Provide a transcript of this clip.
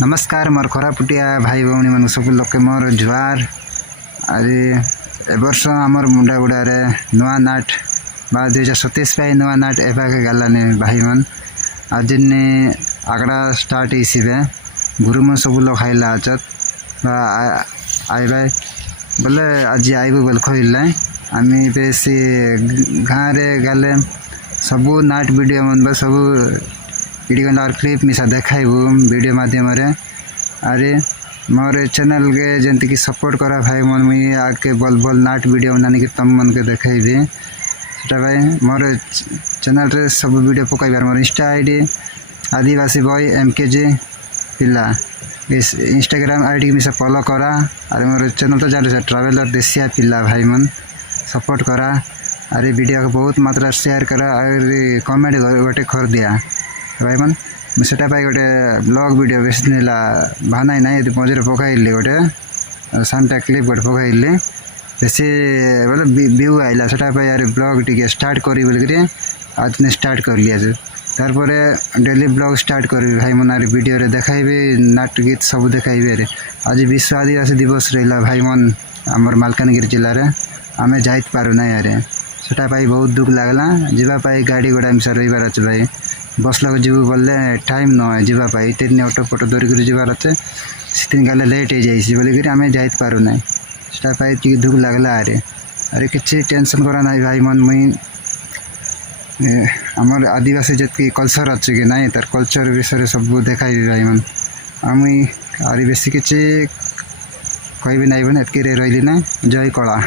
नमस्कार मोर खरापुटिया भाई भौणी मन सब लोग के मोर जुआर। अरे ए वर्ष आमर मुंडागुड़ा रे नुआ नाट बा 2027 पे नुआ नाट एबा के गलाने भाई मन आज आगड़ा स्टार्ट इसीबे गुरु मन सब लोग खाइला आचत आइबा बोले आज आइबो बोल खोइला आमी बेसी गाँव रे गले सबू नाट वीडियो मन बा सबू वीडियो और क्लिप मिसा देखाइबू वीडियो माध्यम रे। अरे मोर चैनल के जंती की सपोर्ट करा भाई मन मुई आके बल बल नाट वीडियो बनाने की तम मन के देखाइबी सेटा भाई मोर चैनल रे सब वीडियो पकाइबार मोर इंस्टा आईडी आदिवासी बॉय एमकेजी पिला इस इंस्टाग्राम आईडी मिसा फॉलो करा। अरे मोर चैनल तो जाने से ट्रैवलर देसिया पिला भाई मन सपोर्ट करा। अरे वीडियो को बहुत मात्रा शेयर करा और कमेंट गोटे कर दिया भाई मन मुझे गोटे ब्लॉग वीडियो बेस नेला भानाई ना मझे पकाइली गोटे सामटा क्लिप गोटे पकाइली बेसी बोले व्यू आइला से यार ब्लॉग टी स्टार्ट करी बोलिक आज ने स्टार्ट कर लिया तार डेली ब्लॉग स्टार्ट करी भाई मन आर वीडियो रे देखाइबे नाट गीत सब देखाइबे। रे आज विश्व आदिवासी दिवस रहा भाई मन आमर मालकानगिरी जिले में आमे जाई पारू ना यार सेटा पाई बहुत दुख लगला जीवाई गाड़ी घोड़ा मिसा रहीबार अच्छे भाई बस लग जीव बोले टाइम न जीवाई तीन ऑटो फोटो धरिक जीवार अच्छे से गले लेट हो जाइए बोलिक आम जाई पारू ना सेटा पाई दुख लगला। अरे किसी टेंशन करा ना भाई मन मुई आमर आदिवासी जी कल्चर अच्छे कि ना तार कल्चर विषय सब देखाइबी भाई मन मुई आरी बेसी किसी कहबी ना एतक रही ना जय कला।